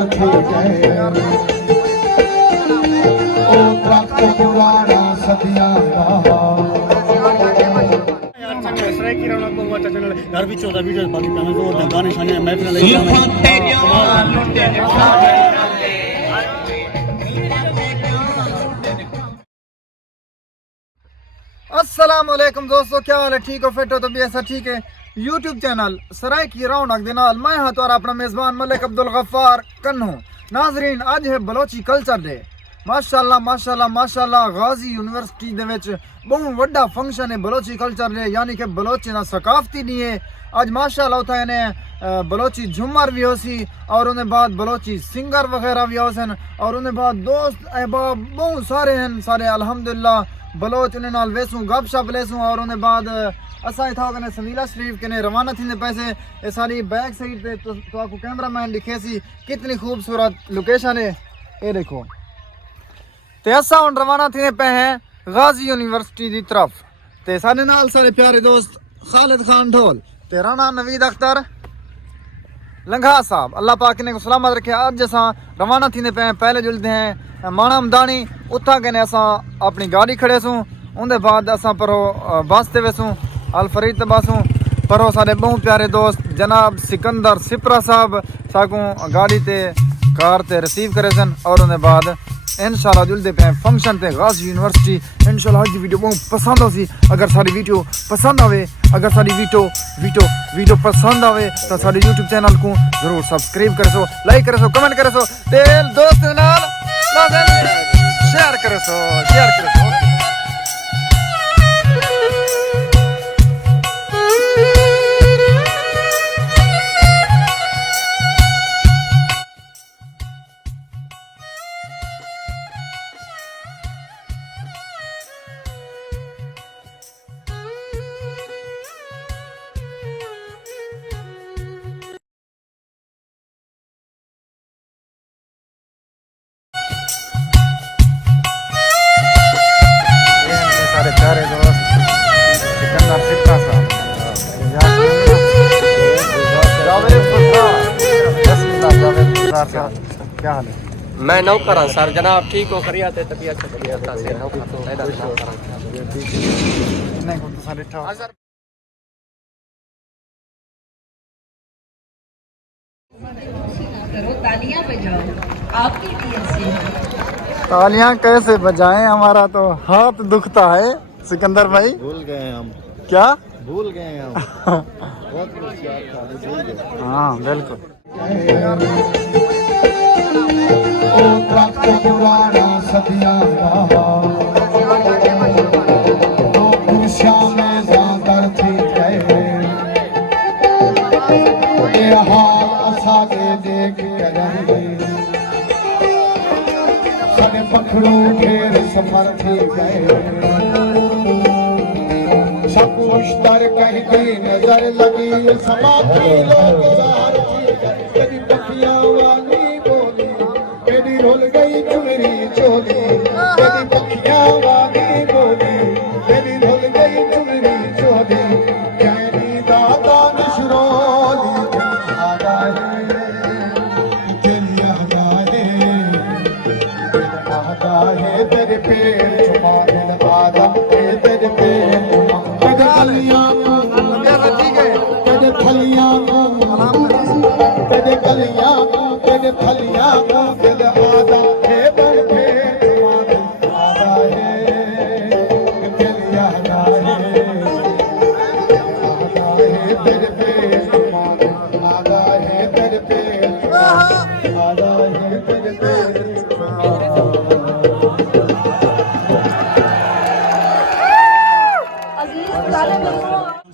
अंदर थी गए ओ दरख्त पुराना सदियां यार भी 14 वीडियो बाकी पैनल तो गाने शाने महफिल ले अस्सलाम वालेकुम दोस्तों, क्या हाल है? ठीक हो? फिट हो? तो भी ऐसा ठीक है। यूट्यूब चैनल सराय की रौनक दे नाल मैं हाँ तुम्हारा अपना मेज़बान मलिक अब्दुल गफ्फार कन्नू। नाजरीन, आज है बलोची कल्चर डे। माशाल्लाह माशाल्लाह माशाल्लाह गाजी यूनिवर्सिटी दे विच बहुत वड्डा फंक्शन है बलोची कल्चर डे, यानी कि बलोची दा सकाफती दी है। आज माशाल्लाह उथा ने बलोची झूमर भी होसी और उन्हें बाद बलोची सिंगर वगैरह भी होसन और उन्हें बाद दोस्त अहबाब बहुत सारे हैं सारे अल्हम्दुलिल्लाह बलोच उन्हें नाल वेसूं गप शप लेसूं और उन्हें बाद असा इथा कने सनीला शरीफ कने रवाना थींदे पैसे ये सारी बैक साइड पे तो आपको कैमरामैन दिखे सी कितनी खूबसूरत लोकेशन है। ये देखो ते असा हुन रवाना थींदे पे हैं गाजी यूनिवर्सिटी दी तरफ। ते साडे नाल सारे प्यारे दोस्त खालिद खान ढोल ते राणा नवीद अख्तर लंघा साहब, अल्लाह पाक ने को सलामत रखे। आज असा रवाना थींदे पे पहले जुलदे हैं माणा मदानी, उथा कने असा अपनी गाड़ी खड़े सूं, उनके बाद असा परो बस ते वेसूं अल फरीद ते बसूं परो सारे बहुत प्यारे दोस्त जनाब सिकंदर सिपरा साहब साकू गाड़ी ते कार ते रिसीव करे सन और उनके बाद इंशाल्लाह जुलदे पे फंक्शन ते गाजी यूनिवर्सिटी। इंशाल्लाह आज की वीडियो बहुत पसंद आसी। अगर सारी वीडियो पसंद आवे, अगर सारी वीडियो पसंद आवे तो सारे यूट्यूब चैनल को जरूर सब्सक्राइब करे सो, लाइक करे सो, कमेंट करे सो ते दोस्त नाल शेयर करे सो। सारे प्यारे दोस्त सिकंदर सिपरा साहब, क्या हाल है? मैं नौकर हूँ सर। जनाब ठीक हो? खरियात है? तबीयत तबीयत से नौकर तालियां बजाओ आपके लिए से। तालियां कैसे बजाएं, हमारा तो हाथ दुखता है। सिकंदर भाई भूल गए हम, क्या भूल गए हम हाँ बिल्कुल। ओ दरख्त पुराना सदियां तो कुर्सियां में अंदर थी गए ये हाल असा के देख कर रहे सारे पखड़ू ढेर सफर थी गए सब मुश्तर कहीं की नजर लगी समाधि लोग जार थी गए कभी पखियां वाली बोली मेरी रोल गई चुनरी चोली कभी पखियां वाली बोली मेरी रोल गई चुनरी चोली कहनी दादा नशरोली आदा है दिल आदा है तेरे पेड़ छुपा दिल आदा है तेरे पेड़ छुपा गलियां तेरे फलियां तेरे गलियां तेरे फलियां दिल आदा है तेरे पेड़ आदा है दिल आदा है तेरे पेड़ आदा है तेरे पेड़ आदा है तेरे पेड़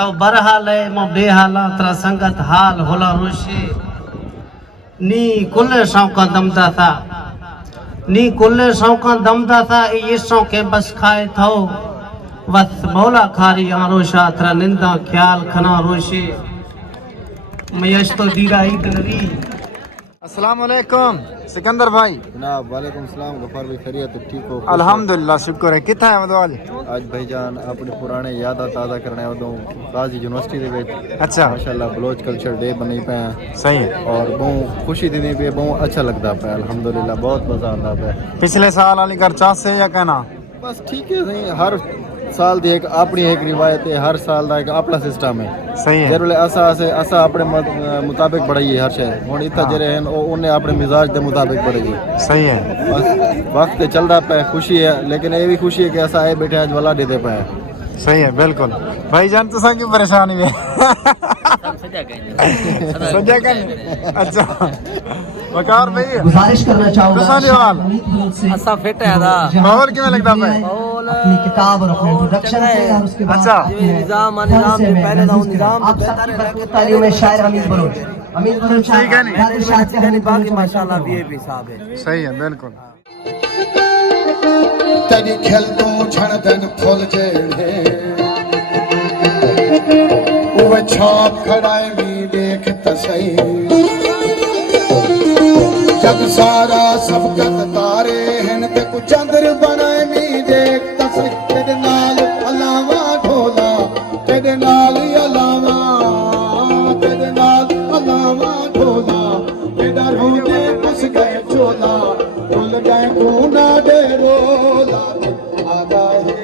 तो बरहाल है मो बेहाला तरा संगत हाल होला रोशे नी कुल शौक दमदा था नी कुल्ले शौका दमदा था ये शौके बस खाए थो वस मौला खारी आरोशा तेरा निंदा ख्याल खना रोशे मयश तो दीरा ईद नबी। अस्सलाम वालेकुम सिकंदर भाई। जनाब वालेकुम सलाम। गफार भाई खैरियत है? ठीक हो? अल्हम्दुलिल्लाह शुक्र है। कितना है मदवाल? आज भाईजान अपने पुराने यादा ताज़ा करने उदों गाजी यूनिवर्सिटी दे विच अच्छा माशाल्लाह बलोच कल्चर डे बनी पे सही है। और बहुत खुशी दी पे बहुत अच्छा लगता पे अल्हम्दुलिल्लाह बहुत मजा आता पे। पिछले साल वाली कर चास से या कहना बस ठीक है सही। हर साल दी एक अपनी एक रिवायत है, हर साल का एक अपना सिस्टम है। सही है। जरूर असा अपने मुताबिक बढ़ाई है हर शहर हुन इतना जरे हैं उन्हें अपने मिजाज के मुताबिक बढ़ेगी। सही है। बस वक्त चलता पे खुशी है लेकिन ये भी खुशी है कि ऐसा आए बैठे आज वाला देते पे। सही है बिल्कुल। भाईजान तुसा क्यों परेशान हुए? सजा कर अच्छा वकार भाई गुजारिश करना चाहूंगा असा फिट है दा माहौल किवें लगदा पे? अपनी किताब और अपने इंट्रोडक्शन से और उसके बाद अच्छा निजाम से पहले दा निजाम आप सबकी भरपूर तालीम में शायर हमीद बलोच ठीक है नहीं बाकी माशाल्लाह वीआईपी साहब है। सही है बिल्कुल। तेरी खेल तू छण दिन फुल जेड़े वो छाप खड़ाए भी देख तसई जब सारा सबकत तारे हैं ते कुछ चंद्र बनाए भी देख तसई तेरे नाल अलावा ढोला तेरे नाल अलावा तेरे नाल अलावा ढोला तेरा रोजे कुछ गए चोला भूल गए पूना दे रोला आगा है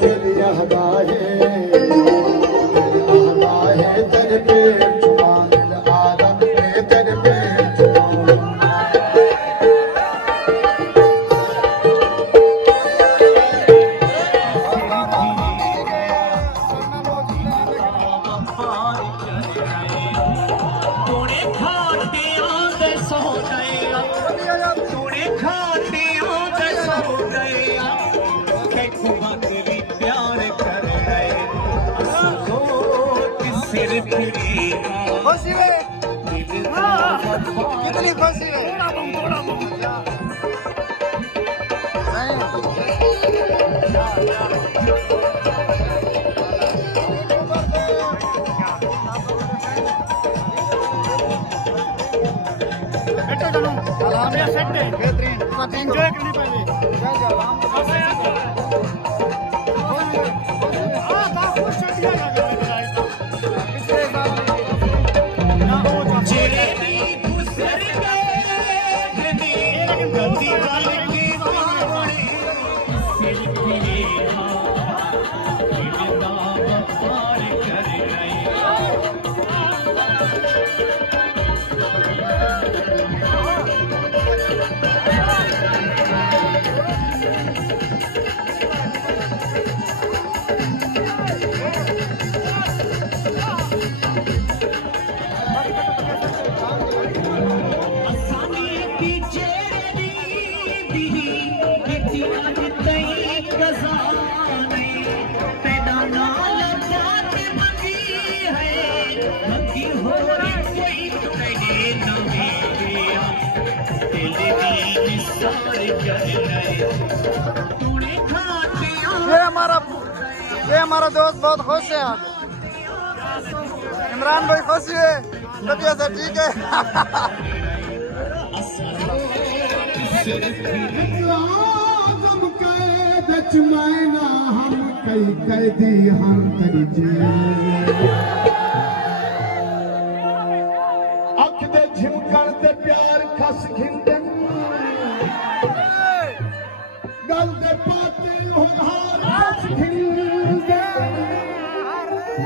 तेरी आगा है तेरे पे जुबान आगा है तेरे पे खुशी है कितनी खुशी है। एंजॉय करनी ये हमारा दोस्त बहुत खुश है आज। इमरान भाई खुश हुए तबीयत से ठीक है। हम कई कैदी हम करी अख दे झिमकण ते प्यार खस खिंदन गल दे पाते हार खस खिंदन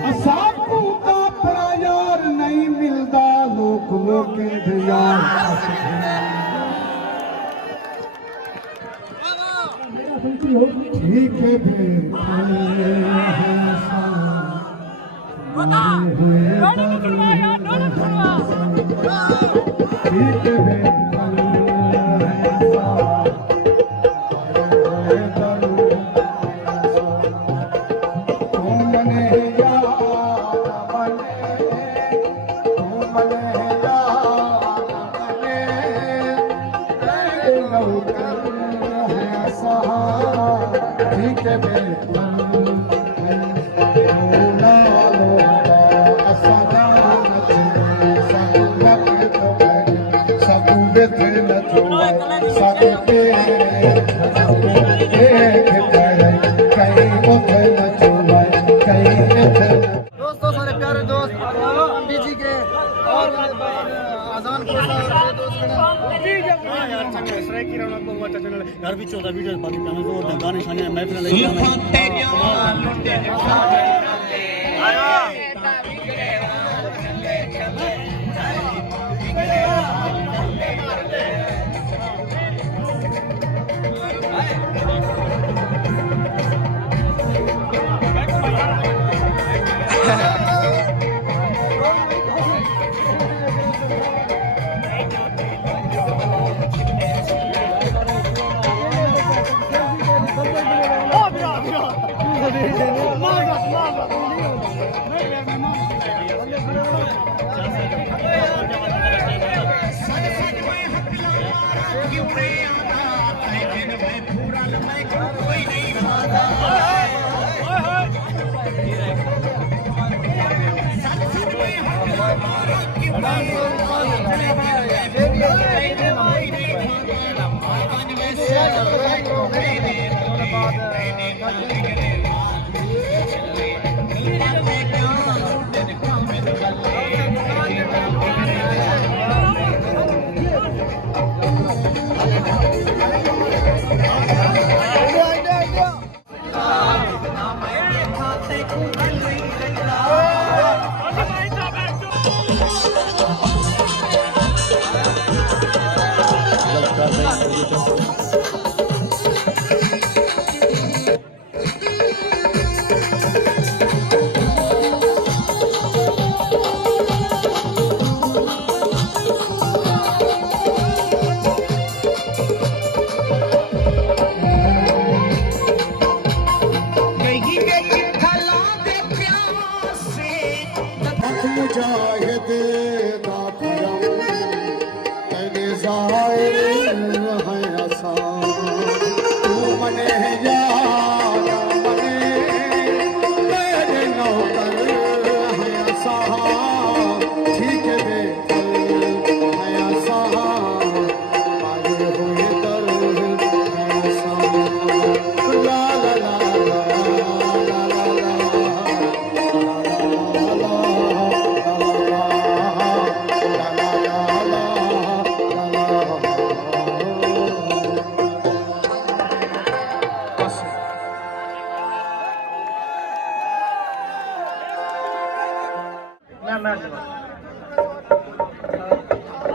असाकू का अपना यार नहीं मिलदा लोक लोके दे यार खस खिंदन ठीक है ठीक है दोस्तों, सारे प्यारे दोस्त अम्मी जी के और अजान को दोस्त यार चंगा सराय की रौनक बहुत अच्छा चैनल यार भी 14 वीडियो बाकी चैनल तो और गाने शाने महफिल लेके मुजाहिद दा करम तेरे ज़ाहिर है आसान तू मने यार मने तेरे नौकर है आसान ठीक है बेखल है आसान आए हुए दर है आसान ला ला ला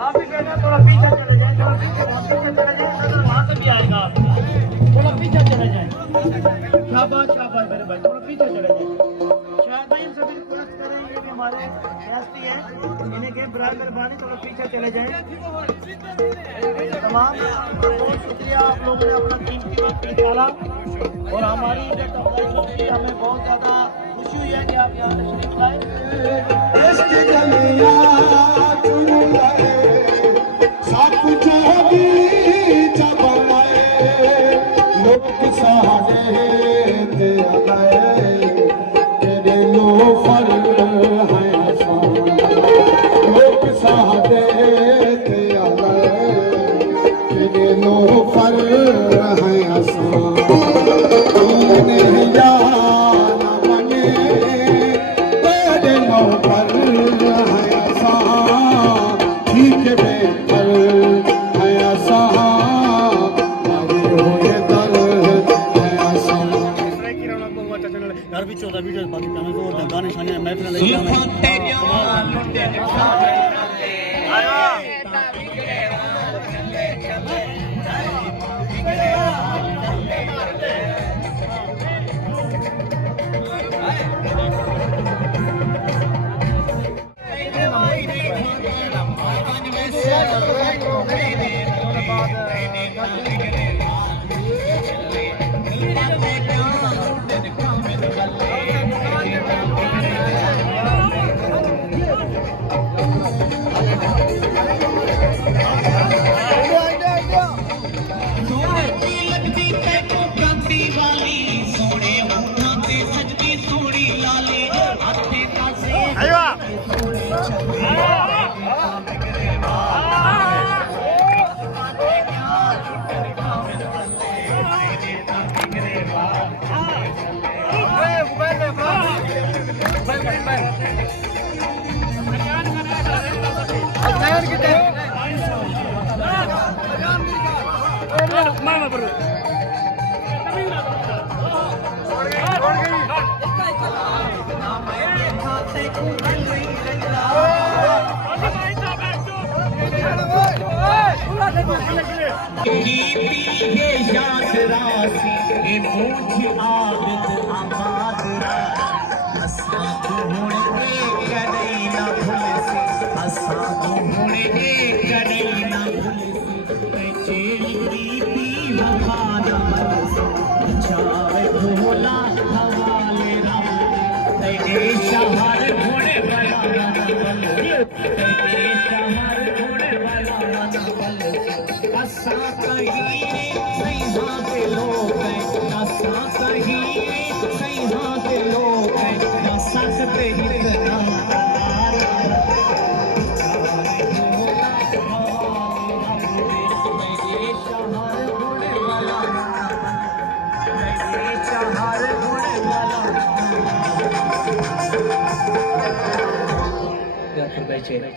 आप भी कहना थोड़ा पीछे चले जाए, थोड़ा पीछे चले जाए, वहां से भी आएगा। थोड़ा पीछे चले जाए। शाबाश मेरे भाई, थोड़ा पीछे चले जाए। शायद भाई इनसे भी रिक्वेस्ट करें, ये भी हमारे गेस्ट ही हैं, इन्हें के बराबर मेहरबानी थोड़ा पीछे चले जाए। तमाम बहुत शुक्रिया, आप लोगों ने अपना कीमती वक्त निकाला और हमारी इज्जत अफजाई की। हमें बहुत ज़्यादा खुशी हुई है कि आप यहाँ तशरीफ लाए। यार भी 14 वीडियो बाकी चैनल तो और गाने शाने महफिल